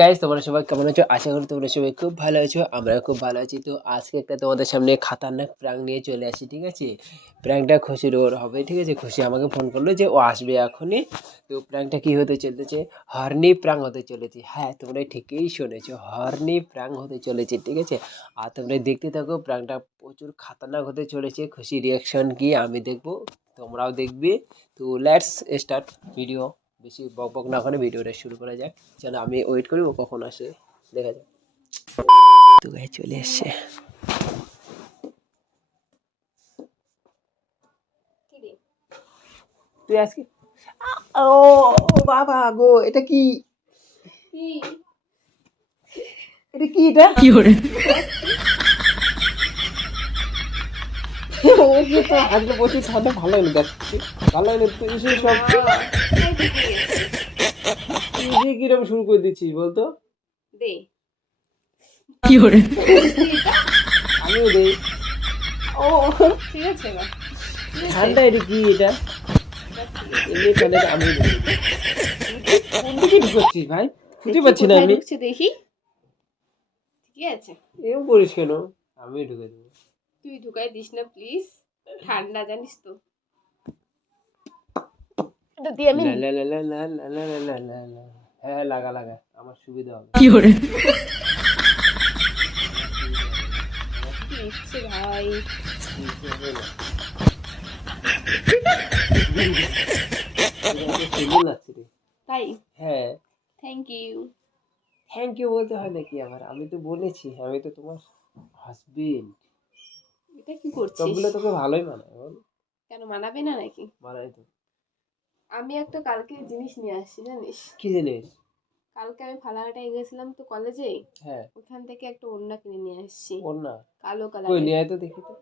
Guys তোমরা সবাই কেমন আছো? আশা করি তোমরা সবাই খুব ভালো আছো আমরা খুব ভালো আছি। তো আজকে একটা তোমাদের সামনে খাতারনাক প্র্যাঙ্ক নিয়ে চলে আসি, ঠিক আছে? প্র্যাঙ্কটা খুশির ওর হবে, ঠিক আছে? খুশি আমাকে ফোন করল যে, ও আসবে এখনই। তো প্র্যাঙ্কটা কী হতে চলেছে? হর্নি প্র্যাঙ্ক হতে চলেছে। হ্যাঁ তোমরা ঠিকই শুনেছো হর্নি প্র্যাঙ্ক হতে চলেছে, ঠিক আছে? আর তোমরা দেখতে থাকো প্র্যাঙ্কটা প্রচুর খাতারনাক হতে চলেছে। খুশি রিয়াকশন কি আমি দেখব, তোমরাও দেখবে। তো লেটস স্টার্ট ভিডিও বেশি বক বক না করে ভিডিওটা শুরু করা যাক। চলো আমি ওয়েট করি ও কখন আসে দেখা যাক। তো গায়ে চলে এসছে তুই আজকে ও ও বাবা গো এটা কি? এটা কি এটা? কি ওরে? আজকে ঠান্ডা ভালো লাগল দেখতে ভালো লাগল তুই সব তুই যে কীরকম শুরু করে দিচ্ছিস বলতো? দে। আমিও দেই। ও ঠিক আছে এবার। ঠান্ডা এটা কি এটা? এমনি ঠান্ডা আমি কোন দিকে ঢুকছিস ভাই? খুঁজে পাচ্ছি না আমি। দেখি। ঠিক আছে। এও করিস কেন? আমি ঢুকে দেবো। তুই ঢুকাই দিস না প্লিজ ঠান্ডা জানিস তো। এটা দিয়ে আমি লা লা লা লা লা লা লা লা লা লা লা। হ্যাঁ হ্যাঁ লাগা লাগা আমার সুবিধা হবে কি ইচ্ছে ভাই তাই হ্যাঁ থ্যাংক ইউ থ্যাংক ইউ বলতে হয় নাকি আবার আমি তো বলেছি আমি তো তোমার হাজবেন্ড এটা কি করছিস সবগুলো তোকে ভালোই মানায় বল কেন মানাবে না নাকি মানায় তো আমি একটা কালকে জিনিস নিয়ে আসছি জানিস? কি জিনিস? কালকে আমি ফালাকাটায় গেছিলাম তো কলেজে হ্যাঁ। ওখান থেকে একটা ওড়না কিনে নিয়ে আসছি। ওর না কালো কই কালার নিয়ে আয় তো দেখি তো।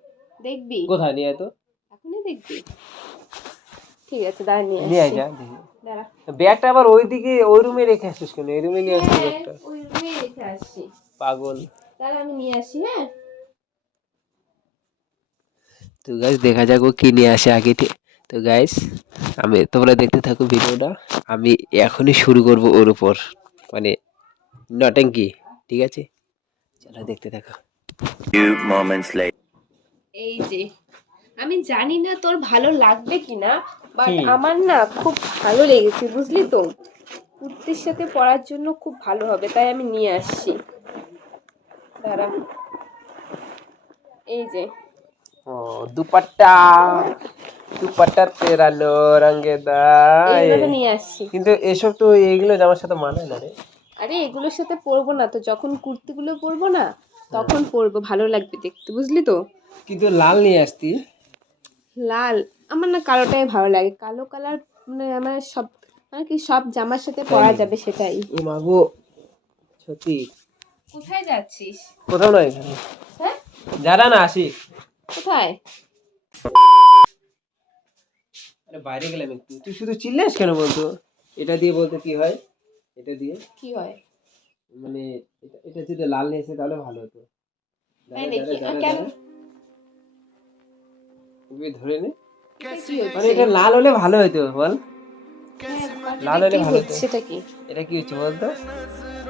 দেখবি? কোথায় নিয়ে আয় তো? এখনই দেখবি। ঠিক আছে দাঁড়া নিয়ে নিয়ে আয় যা দেখি। দাঁড়া। ব্যাগটা আবার ওইদিকে ওই রুমে রেখে আসছিস কেন? এই রুমে নিয়ে আসছিস হ্যাঁ, ব্যাগটা ওই রুমে রেখে আসছি। পাগল। তাহলে আমি নিয়ে আসি হ্যাঁ? তো গাইস দেখা যাক ও কি নিয়ে আসে আগে তো গাইস আমি তোমরা দেখতে থাকো ভিডিওটা। আমি এখনই শুরু করব ওর উপর। মানে নটেঙ্কি ঠিক আছে? চলো দেখতে থাকো। Few moments later. এই যে আমি জানি না তোর ভালো লাগবে কিনা বাট আমার না খুব ভালো লেগেছে বুঝলি তো? কুর্তির সাথে পরার জন্য খুব ভালো হবে তাই আমি নিয়ে আসছি। দাঁড়া। এই যে। ও দুপাট্টা। দুপাট্টা তেরালো রঙে এইগুলো নিয়ে আসছি। কিন্তু এসব তো এইগুলো জামার সাথে মানায় না রে। আরে এগুলোর সাথে পরবো না তো যখন কুর্তিগুলো পরবো না তখন পরবো ভালো লাগবে দেখতে বুঝলি তো? কিন্তু লাল নিয়ে আসতি। লাল আমার না কালোটাই ভালো লাগে কালো কালার মানে আমার সব মানে কি সব জামার সাথে পরা যাবে সেটাই। ও মাগো সত্যি। কোথায় যাচ্ছিস? কোথাও নয় এখানে। হ্যাঁ? যারা না আসি কোথায়? আরে বাইরে গেলাম একটু তুই শুধু চিল্লাস কেন বলতো এটা দিয়ে বলতে কি হয় এটা দিয়ে কি হয় মানে এটা এটা যদি লাল নিয়ে আসে তাহলে ভালো হতো তাই দাঁড়া, আর কেন? তুমি ধরে নে মানে হচ্ছে এটা লাল হলে ভালো হতো বল হ্যাঁ, লাল হলে ভালো হতো। এটা কি এটা কি হচ্ছে বলতো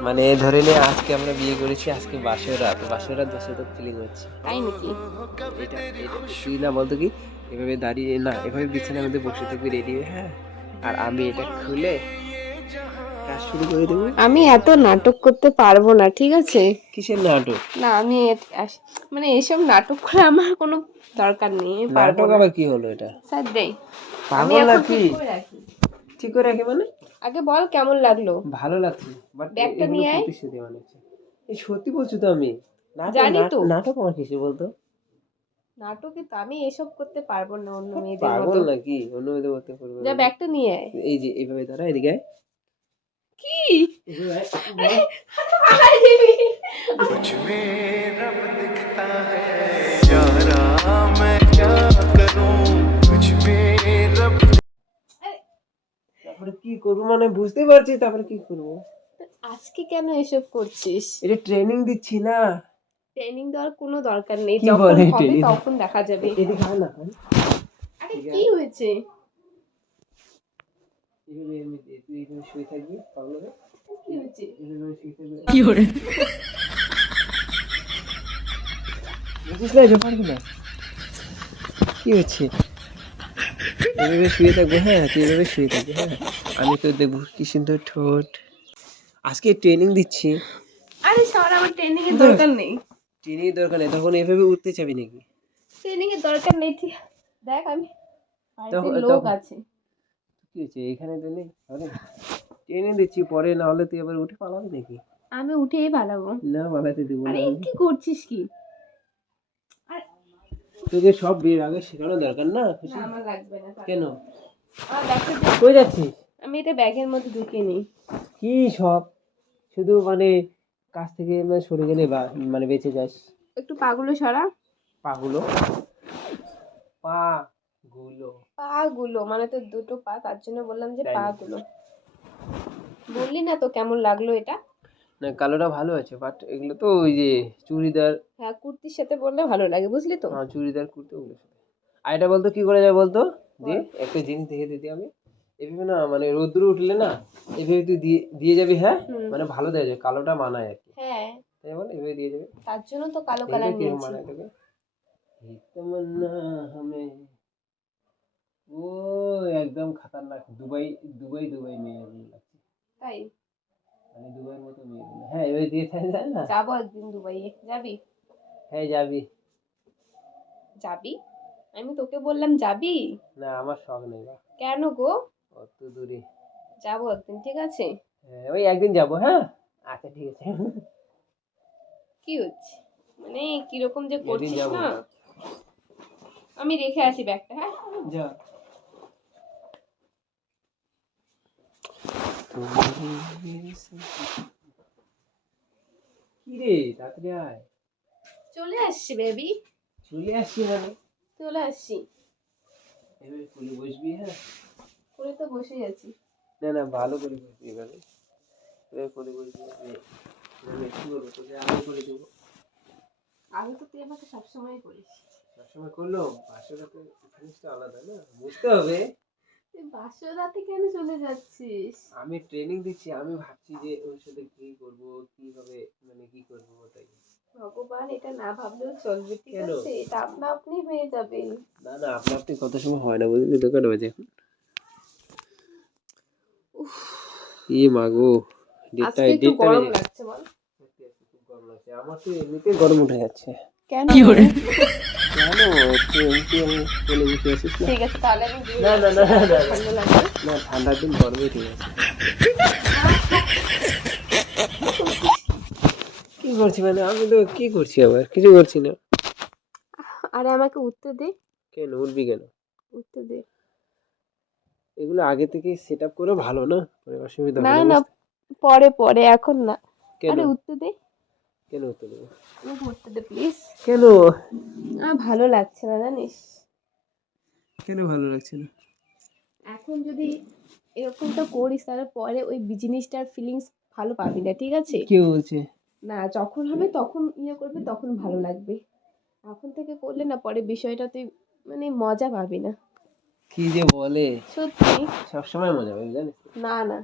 মানে ধরে নে আজকে আমরা বিয়ে করেছি আজকে বাসর রাত বাসর রাত বসে তো ফিলিং হচ্ছে তাই নাকি এটা এটা তুই না বলতো কি এভাবে দাঁড়িয়ে না এভাবে বিছানার মধ্যে বসে থাকবি রেডি হ্যাঁ আর আমি এটা খুলে কাজ শুরু করে দেবো। আমি এত নাটক করতে পারব না ঠিক আছে? কিসের নাটক? না আমি মানে এসব নাটক করে আমার কোনো দরকার নেই নাটক আবার কি হলো এটা? স্যার দেই আমি এখন ঠিক করে রাখি। ঠিক করে রাখে মানে? আগে বল কেমন লাগল? ভালো লাগছে বাট ব্যাগটা নিয়ে আয়। সত্যি বলছো তো আমি? জানি তো। নাটক আমার কিসে বলতো? নাটকে তো আমি এসব করতে পারবো না অন্য মেয়েদের পাগল মতো নাকি অন্য মেয়েদের মতো করবো যা ব্যাগটা নিয়ে আয় এই যে এইভাবে দাঁড়া এদিকে আয়। কি এভাবে আয়। कुछ में रब दिखता है यारा मैं क्या करूं कुछ में रब তারপরে কি করবো মানে বুঝতে পারছি তারপরে কি করবো আজকে কেন এসব করছিস এটা ট্রেনিং দিচ্ছি না ট্রেনিং দেওয়ার কোনো দরকার নেই। কি যখন হবে training? তখন দেখা যাবে। এদিকে আয় না আরে কি হয়েছে? কি জোপার কি হচ্ছে এভাবে শুয়ে থাকব হ্যাঁ তুই এভাবে শুয়ে থাকবি হ্যাঁ। আমি তো দেখব কি সুন্দর ঠোঁট। আজকে ট্রেনিং দিচ্ছি। আরে সর আমার ট্রেনিং এর দরকার নেই। ট্রেনিং দরকার নেই তখন এভাবে উঠতে চাবি নাকি? ট্রেনিং এর দরকার নেই ঠিক। দেখ আমি বাড়িতে লোক আছে। কি হচ্ছে এখানে তো নেই হবে ট্রেনিং দিচ্ছি পরে না হলে তুই আবার উঠে পালাবি নাকি? আমি উঠেই পালাবো। না পালাতে দেবো আরে না কি করছিস কি? তোকে সব বিয়ের আগে শেখানো দরকার না? খুশি? না আমার লাগবে না কেন। কই যাচ্ছিস? আমি এটা ব্যাগের মধ্যে ঢুকিয়ে নিই। কি সব? শুধু মানে কাছ থেকে মানে সরে গেলে বা মানে বেঁচে যাস। একটু পাগুলো সরা। পাগুলো? পা গুলো পা গুলো মানে তো দুটো পা তার জন্য বললাম যে পা? গুলো বললি না তো কেমন লাগল এটা? না কালোটা ভালো আছে বাট এগুলো তো ওই যে চুড়িদার হ্যাঁ কুর্তির সাথে পরলে ভালো লাগে বুঝলি তো? হ্যাঁ, চুড়িদার কুর্তি ওগুলো আর এটা বলতো কি করা যায় বলতো? দিয়ে একটা জিনিস দেখে দিতে আমি। এভাবে না মানে রোদ্দুরে উঠলে না এভাবে তুই দিয়ে দিয়ে যাবি হ্যাঁ? মানে ভালো দেওয়া যায় কালোটা মানায় আর কি। হ্যাঁ। তাই বল এভাবে দিয়ে যাবে। তার জন্য তো কালো কালার নিয়েছি। মানায় তোকে। তমন্না হামে। ও একদম খাতারনাক দুবাই দুবাই দুবাই মেয়ে লাগছে। তাই? মানে দুবাইয়ের মতো মেয়ে। হ্যাঁ এভাবে দিয়ে থাকে যায় না? যাব একদিন দুবাইয়ে। যাবি? হ্যাঁ যাবি। যাবি? আমি তোকে বললাম যাবি? না আমার শখ নেই কেন গো? অত দূরে? যাব একদিন ঠিক আছে? হ্যাঁ ওই একদিন যাব হ্যাঁ? আচ্ছা ঠিক আছে। কি হচ্ছে? মানে কীরকম যে করছিস না? আমি রেখে আসি ব্যাগটা হ্যাঁ? যা। তাড়াতাড়ি আয়। চলে আসছি বেবি। চলে আসছি মানে? চলে আসছি। কোলে বসবি হ্যাঁ? করে তো বসেই আছি। না না ভালো করে কোলে বসবি আমি আমি কি বলব তোকে? আমি করে দেবো। আমি তো তুই আমাকে সবসময় করিস। সবসময় করল? জিনিসটা আলাদা না? বুঝতে হবে। তুই বাসর কেন চলে যাচ্ছিস? আমি ট্রেনিং দিচ্ছি আমি ভাবছি যে ওর সাথে কি করব কীভাবে মানে কি করব তাই ভগবান এটা না ভাবলেও চলবে ঠিক আছে? এটা আপনা আপনি হয়ে যাবে না না আপনা আপনি কত সময় হয় না বুঝলি কটা বাজে এখন। মাগো ডেটটা আজকে ডেটটা গরম লাগছে বল। সত্যি আজকে খুব গরম লাগছে আমার তো এমনিতে গরম উঠে যাচ্ছে। কেন? কেন? একটু আমি চলে বসে আছিস ঠিক আছে তাহলে আমি না না না না না, না। ঠান্ডা লাগবে না ঠান্ডার দিন গরমই ঠিক আছে। কি করছি মানে? আমি তো কি করছি আবার? কিছু করছি না। আরে আমাকে উত্তর দে। কেন? উঠবি কেন? উত্তর দে। এগুলো আগে থেকে সেট আপ করে ভালো না? পরে অসুবিধা না না পরে পরে এখন না। আরে উত্তর দে। কেন উত্তর দেবো? উত্তর দে প্লিজ কেন? আমার ভালো লাগছে না জানিস? কেন ভালো লাগছে না? এখন যদি এরকমটা করিস তাহলে পরে ওই জিনিসটার ফিলিংস ভালো পাবি না ঠিক আছে? কে বলছে? না যখন হবে তখন ইয়ে করবে তখন ভালো লাগবে। এখন থেকে করলে না পরে বিষয়টা তুই মানে মজা পাবি না। কি যে বলে? সত্যি? সবসময় মজা পাবি জানিস? না না।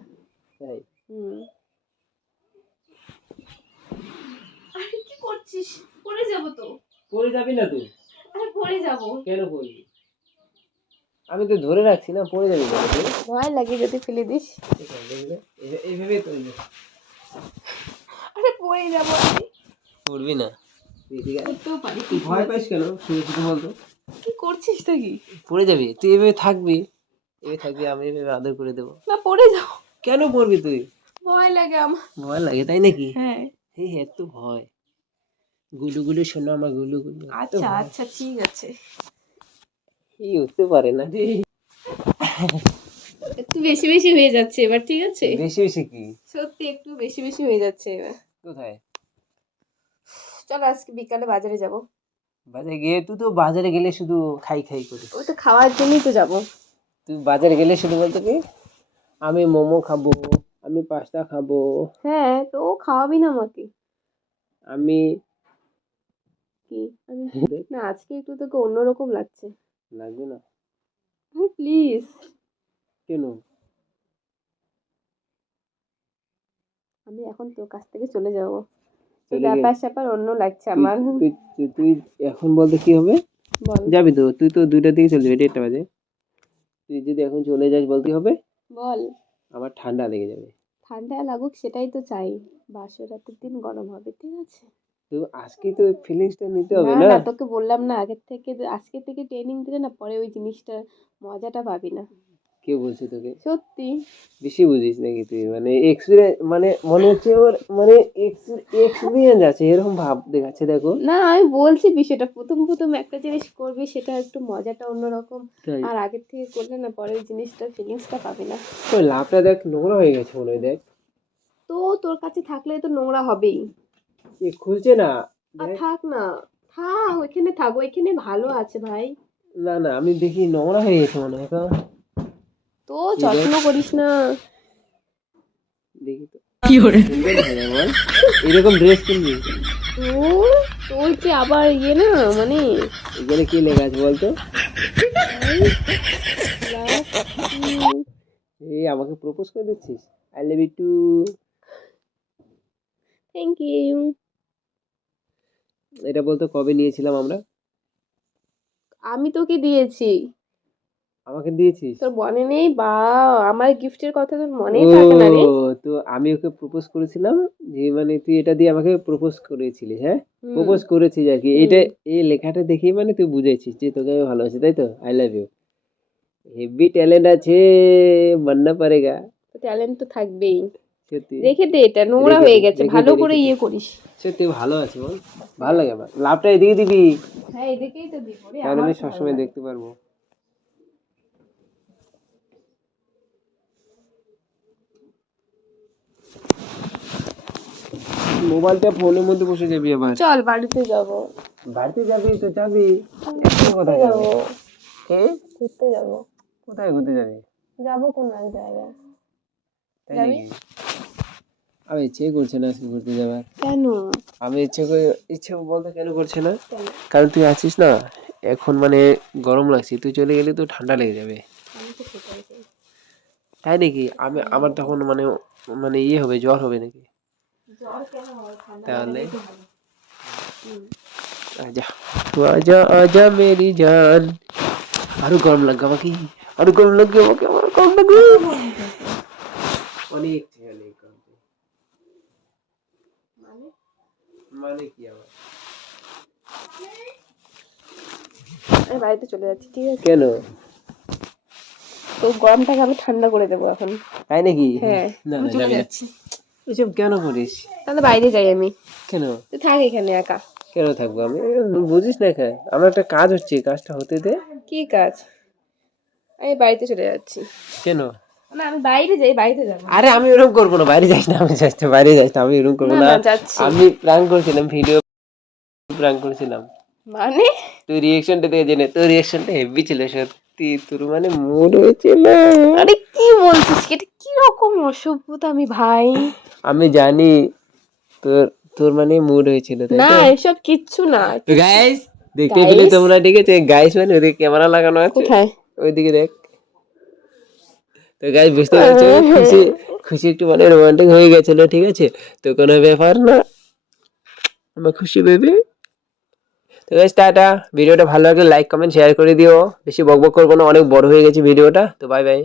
তাই? হুম। আরে কি করছিস? পড়ে যাব তো। পড়ে যাবি না তুই? আরে পড়ে যাব। কেন পড়বি? আমি তো ধরে রাখছি না পড়ে যাবি না ভয় লাগে যদি ফেলে দিস। এভাবেই তো আরে পড়ে যাব আমি। পড়বি না। তুই ঠিক আছে ভয় পাইস কেন? শুনে শুধু বলতো। কি করছিস তুই? কি পড়ে যাবি তুই এভাবে থাকবি এভাবে থাকবি আমি এভাবে আদর করে দেবো। না পড়ে যাও কেন পড়বি তুই? ভয় লাগে আমার। ভয় লাগে তাই নাকি? হ্যাঁ। এই এত ভয়। গুলু গুলু শোনো আমার গুলু গুলু এত আচ্ছা ভয়। আচ্ছা ঠিক আছে। এই হতে পারে না রে? একটু বেশি বেশি হয়ে যাচ্ছে এবার ঠিক আছে? বেশি বেশি কি? সত্যি একটু বেশি বেশি হয়ে যাচ্ছে এবার। কোথায়? চলো আজকে বিকালে বাজারে যাব। বাজারে গিয়ে তুই তো বাজারে গেলে শুধু খাই খাই করিস। ওই তো খাওয়ার জন্যই তো যাব। তুই বাজারে গেলে শুধু বলতো কি আমি মোমো খাব আমি পাস্তা খাব। হ্যাঁ তো ও খাওয়াবি না আমাকে। আমি কি? আমি না আজকে একটু তোকে অন্যরকম লাগছে। লাগবে না। প্লিজ কেন? আমি এখন তোর কাছ থেকে চলে যাব। ব্যাপার স্যাপার অন্য লাগছে আমার। তুই তুই- তুই এখন বলতে কি হবে। যাবি তো তুই তো দুইটার দিকে চলে যাবি দেড়টা বাজে। তুই যদি এখন চলে যাস বলতে হবে? বল। আমার ঠান্ডা লেগে যাবে। ঠান্ডা লাগুক সেটাই তো চাই। বাসর রাতের দিন গরম হবে ঠিক আছে? তো আজকে তো ফিলিংসটা নিতে হবে না না না? তোকে বললাম না আগের থেকে আজকে থেকে ট্রেনিং দিলে না পরে ওই জিনিসটা মজাটা পাবি না। কে বলছে তোকে? সত্যি? বেশি বুঝিস নাকি তুই? মানে এক্সপিরিয়েন্স মানে মনে হচ্ছে ওর মানে এক্সপিরিয়েন্স আছে এরকম ভাব দেখাচ্ছে দেখো। না আমি বলছি বিষয়টা। প্রথম প্রথম একটা জিনিস করবি সেটা একটু মজাটা অন্যরকম। আর আগের থেকে করলে না পরে ওই জিনিসটা ফিলিংসটা পাবি না। ওই লাভটা দেখ নোংরা হয়ে গেছে মনে হয় দেখ। তো তোর কাছে থাকলে তো নোংরা হবেই। এ খুলছে না আর থাক না থাক ওইখানে থাক ওইখানে ভালো আছে ভাই। না না আমি দেখি নোংরা হয়ে গেছে মনে হয় তো যত্ন করিস না। দেখি তো। যায় বল। এরকম ড্রেস কিনবি? তোর যে আবার ইয়ে না মানে এখানে কি লেখা আছে বলতো? এই আমাকে প্রপোজ করে দিচ্ছিস? I love you too thank you এটা বলতো কবে নিয়েছিলাম আমরা? আমি তোকে দিয়েছি। আমাকে দিয়েছিস? তোর মনে নেই? বা আমার গিফটের কথা তোর মনেই থাকে না রে। তো আমি ওকে প্রপোজ করেছিলাম যে মানে তুই এটা দিয়ে আমাকে প্রপোজ করেছিলিস হ্যাঁ। প্রপোজ করেছিস আর কি। এটা এই লেখাটা দেখেই মানে তুই বুঝেছিস যে তোকে আমি ভালোবাসি তাই তো? I love you heavy talent আছে মাননা পারেগা। ট্যালেন্ট তো থাকবেই। সত্যি। রেখে দে এটা নোংরা হয়ে গেছে। ভালো করে ইয়ে করিস। সত্যি ভালো আছে বল। ভালো লাগে আমার। লাভটা এদিকে দিবি। হ্যাঁ এদিকেই তো দিব রে। আমি সবসময় দেখতে পারব। মোবাইলটা ফোনের মধ্যে বসে যাবি আবার। চল বাড়িতে যাব। বাড়িতে যাবি তো যাবি? এখন কোথায় যাব? কে? ঘুরতে যাব। কোথায় ঘুরতে যাবি? যাব কোন এক জায়গায়। যাবি? আমি ইচ্ছে করছে না আজকে ঘুরতে যাবার কেন? আমি ইচ্ছে করে ইচ্ছে বলতে কেন করছে না? কারণ তুই আছিস না? এখন মানে গরম লাগছে তুই চলে গেলে তো ঠান্ডা লেগে যাবে। তাই নাকি? আমি আমার তখন মানে মানে ইয়ে হবে জ্বর হবে নাকি জ্বর কেন হবে ঠান্ডা তাহলে? আজা আজা আজা মেরি জান। আরও গরম লাগবে আমাকে। আরও গরম লাগবে আমাকে আমার গরম লাগবে। অনেক অনেক গরম। মানে? মানে কি আবার? আমি বাড়িতে চলে যাচ্ছি ঠিক আছে? কেন? তো গরমটাকে আমি ঠান্ডা করে দেবো এখন। তাই নাকি? হ্যাঁ না না। যাচ্ছি। এসব কেন করিস? তাহলে বাইরে যাই আমি। কেন? তুই থাক এখানে একা। কেন থাকব আমি? বুঝিস না কেন আমার একটা কাজ হচ্ছে কাজটা হতে দে। কি কাজ? আমি বাড়িতে চলে যাচ্ছি। কেন? না আমি বাইরে যাই বাড়িতে যাব। আরে আমি এরকম করব না বাইরে যাইস না আমি যাইস না বাইরে যাইস না আমি এরকম করব না আমি প্রাঙ্ক করেছিলাম ভিডিও প্রাঙ্ক করেছিলাম। মানে? তুই রিয়েকশনটা দেখে জেনে তোর রিয়েকশনটা হেভি ছিল সত্যি। তোর মানে মুড হয়েছিল আরে কি বলছিস? এটা কি রকম অসভ্যতা আমি ভাই? আমি জানি তোর তোর মানে মুড হয়েছিল তাই না এসব কিচ্ছু না তো গাইস দেখতে? পেলে তোমরা ঠিক আছে গাইস মানে ওদিকে ক্যামেরা লাগানো আছে। কোথায়? ওইদিকে দেখ। তো গাইস বুঝতে পারছ? খুশি খুশি একটু মানে রোমান্টিক হয়ে গেছিল ঠিক আছে? তো কোনো ব্যাপার না। আমার খুশি বেবি তো গাইস টাটা। ভিডিওটা ভালো লাগলে লাইক কমেন্ট শেয়ার করে দিও। বেশি বকবক করব না, অনেক বড় হয়ে গেছে ভিডিওটা। তো বাই বাই